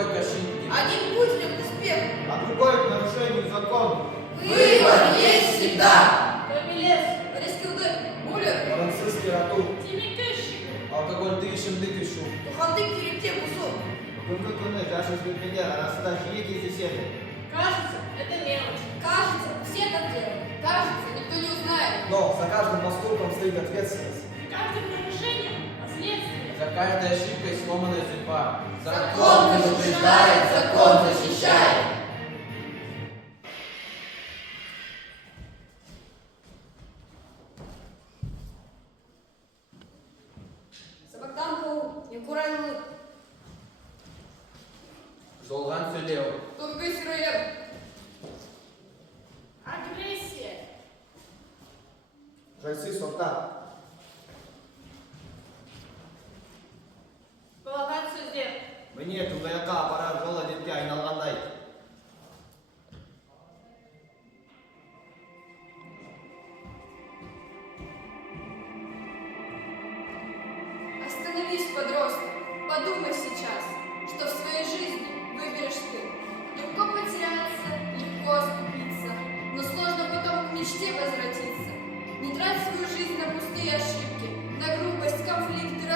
другой к ошибке. Один путь к успеху, а другой к нарушению закона. Выбор есть всегда. Кабелес, Арестилды, Булер, Французский рату, Тимикыщик, Алкоголь дышим дыкышу. Тухандык Терепте Бусу. Гунга Куны, Жаша Зведмедя, Расуда Хиеки Зисели. кажется, это мелочь. Кажется, все так делают. Кажется, никто не узнает. Но за каждым поступком стоит ответственность. Каждым нарушением последствия. За каждой ошибкой сломанная судьба. Закон предупреждает, закон защищает. Сабактанку, Якурайлы, Жолган сөйлеу. Тунгы Сироер, Агрессия. Жайсы Сота, Полагать судеб. Мне Тугаяка аппарат Жола Детя айналгандай. Остановись, подросток, подумай сейчас, что в своей жизни выберешь ты. Легко потеряться, легко оступиться, но сложно потом к мечте возвратиться. Не трать свою жизнь на пустые ошибки, на грубость, конфликты,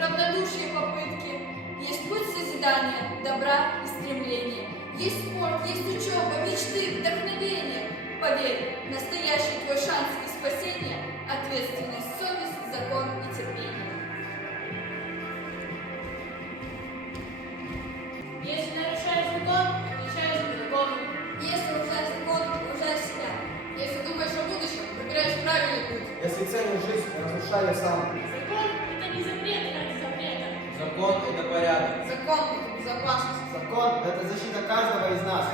равнодушие попытки. Есть путь созидания, добра и стремления. Есть спорт, есть учеба, мечты, вдохновение. Поверь, настоящий твой шанс и спасение – ответственность, совесть, закон и терпение. Если нарушаешь закон, отвечаешь за законом. Если уважаешь закон, уважай себя. Если думаешь о будущем, выбираешь правильный путь. Если ценишь жизнь, разрушай ее сам. Закон – это не запрет ради запрета. Закон – это порядок. Закон – это безопасность. Закон – это защита каждого из нас.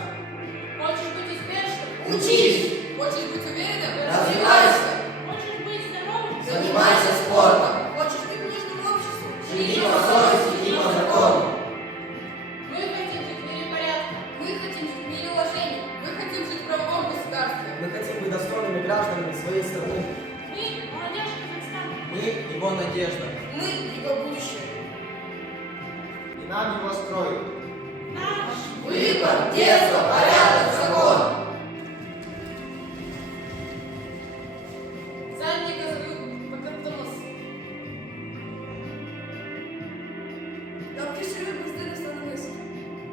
Хочешь быть успешным? Учись! Хочешь быть уверенным? Развивайся! Хочешь быть здоровым? Занимайся спортом! Хочешь быть нужным обществу? Живи по совести и по закону. Мы хотим жить в мире порядка. Мы хотим жить в мире уважения. Мы хотим жить в правовом государстве. Мы хотим быть достойными гражданами своей страны. Мы – молодежь Казахстана. Мы – его надежда. Мы – его будущее. И нам его строить. Наш Выбор, детство, порядок, закон. Задника зовут Покатонос. Там кешірі бізді становись.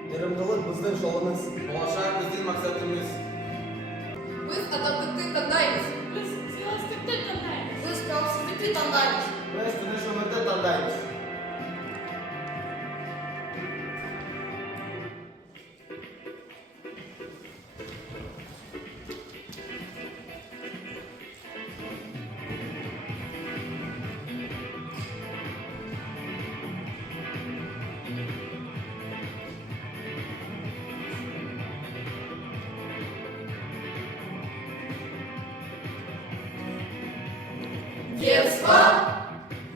Мейірімділік біздің жолымыз. Болашақ біздің мақсатымыз. Біз адамдықты таңдаймыз. біз сыйластықты таңдаймыз. Біз қауіпсіздікті таңдаймыз. Біз тыныш өмірді таңдаймыз. Детство,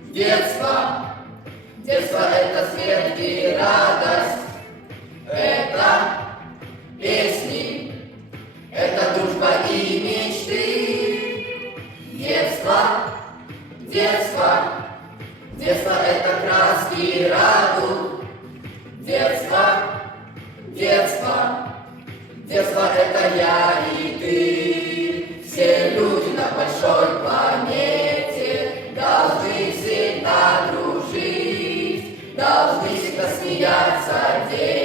детство, детство – это свет и радость, это песни, это дружба и мечты. Детство, детство, детство – это краски и радуг. Детство, детство, детство – это я и ты. Все люди на большой планете должны всегда дружить, должны всегда смеяться, дети.